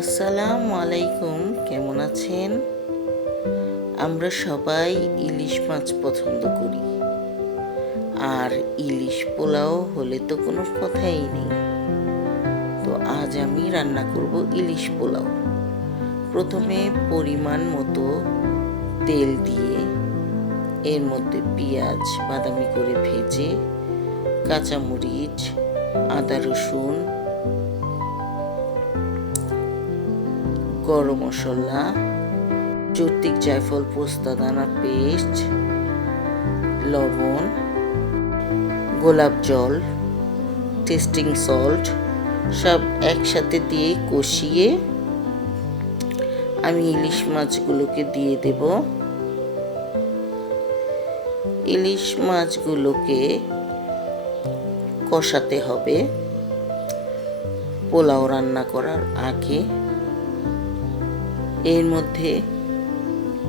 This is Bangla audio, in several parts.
আসসালামু আলাইকুম, কেমন আছেন? আমরা সবাই ইলিশ মাছ পছন্দ করি, আর ইলিশ পোলাও হলে তো কোনো কথাই নেই। তো আজ আমি রান্না করব ইলিশ পোলাও। প্রথমে পরিমাণ মতো তেল দিয়ে এর মধ্যে পেঁয়াজ বাদামি করে ভেজে, কাঁচামরিচ, আদা রসুন, গরম মশলা, চট্টিক জায়ফল পোস্তা দানা পেস্ট, লবণ, গোলাপ জল, টেস্টিং সল্ট সব একসাথে দিয়ে কষিয়ে আমি ইলিশ মাছগুলোকে দিয়ে দেব। ইলিশ মাছগুলোকে কষাতে হবে পোলাও রান্না করার আগে। এর মধ্যে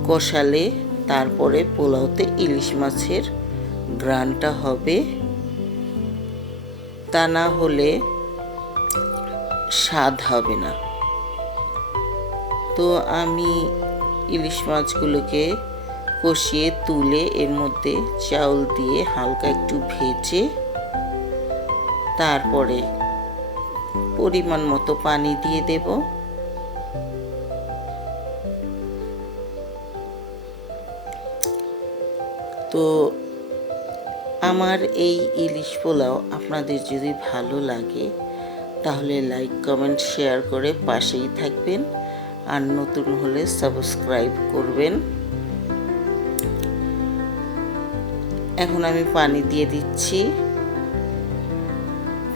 কষালে তারপরে পোলাওতে ইলিশ মাছের ঘ্রাণটা হবে, তা না হলে স্বাদ হবে না। তো আমি ইলিশ মাছগুলোকে কষিয়ে তুলে এর মধ্যে চাউল দিয়ে হালকা একটু ভেজে তারপরে পরিমাণ মতো পানি দিয়ে দেব। তো আমার এই ইলিশ পোলাও আপনাদের যদি ভালো লাগে তাহলে লাইক, কমেন্ট, শেয়ার করে পাশেই থাকবেন, আর নতুন হলে সাবস্ক্রাইব করবেন। এখন আমি পানি দিয়ে দিচ্ছি।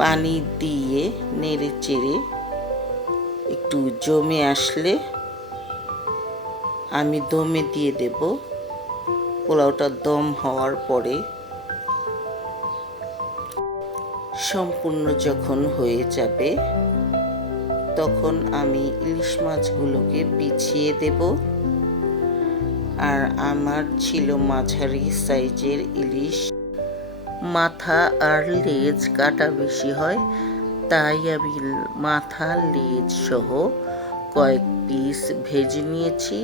পানি দিয়ে নেড়ে চেড়ে একটু জমে আসলে আমি দমে দিয়ে দেব। পোলাওটা দম হওয়ার পরে সম্পূর্ণ যখন হয়ে যাবে তখন আমি ইলিশ মাছগুলোকে বিছিয়ে দেব। আর আমার ছিল মাঝারি সাইজের ইলিশ, মাথা আর লেজ কাটা বেশি হয়, তাই আমি মাথা লেজ সহ কয়েক পিস ভেজে নিয়েছি।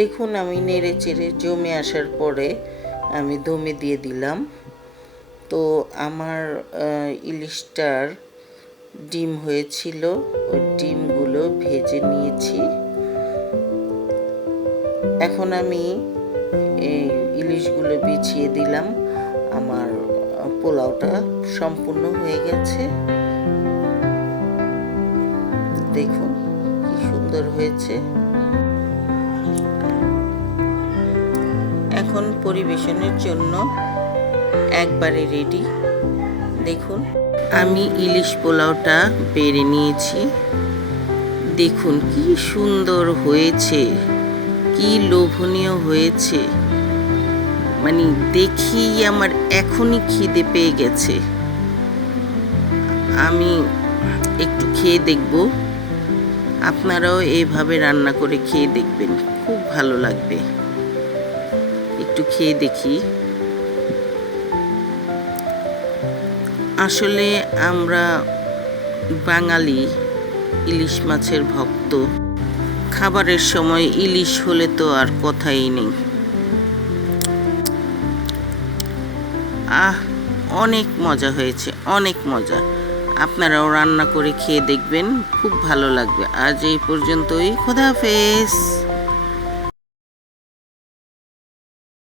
দেখুন, আমি নেড়ে চেড়ে জমে আসার পরে আমি দমে দিয়ে দিলাম। তো আমার ইলিশটার ডিম হয়েছিল, ওই ডিমগুলো ভেজে নিয়েছি। এখন আমি এই ইলিশগুলো বিছিয়ে দিলাম। আমার পোলাওটা সম্পূর্ণ হয়ে গেছে। দেখুন কি সুন্দর হয়েছে। এখন পরিবেশনের জন্য একবারে রেডি। দেখুন, আমি ইলিশ পোলাওটা বেড়ে নিয়েছি। দেখুন কি সুন্দর হয়েছে, কি লোভনীয় হয়েছে। মানে দেখি আমার এখনই খিদে পেয়ে গেছে। আমি একটু খেয়ে দেখব, আপনারাও এইভাবে রান্না করে খেয়ে দেখবেন, খুব ভালো লাগবে। একটু খেয়ে দেখি। আসলে আমরা বাঙালি ইলিশ মাছের ভক্ত। খাবারের সময় ইলিশ হলে তো আর কথাই নেই। অনেক মজা হয়েছে, অনেক মজা। আপনারাও রান্না করে খেয়ে দেখবেন, খুব ভালো লাগবে। আজ এই পর্যন্তই। খোদা হাফেজ।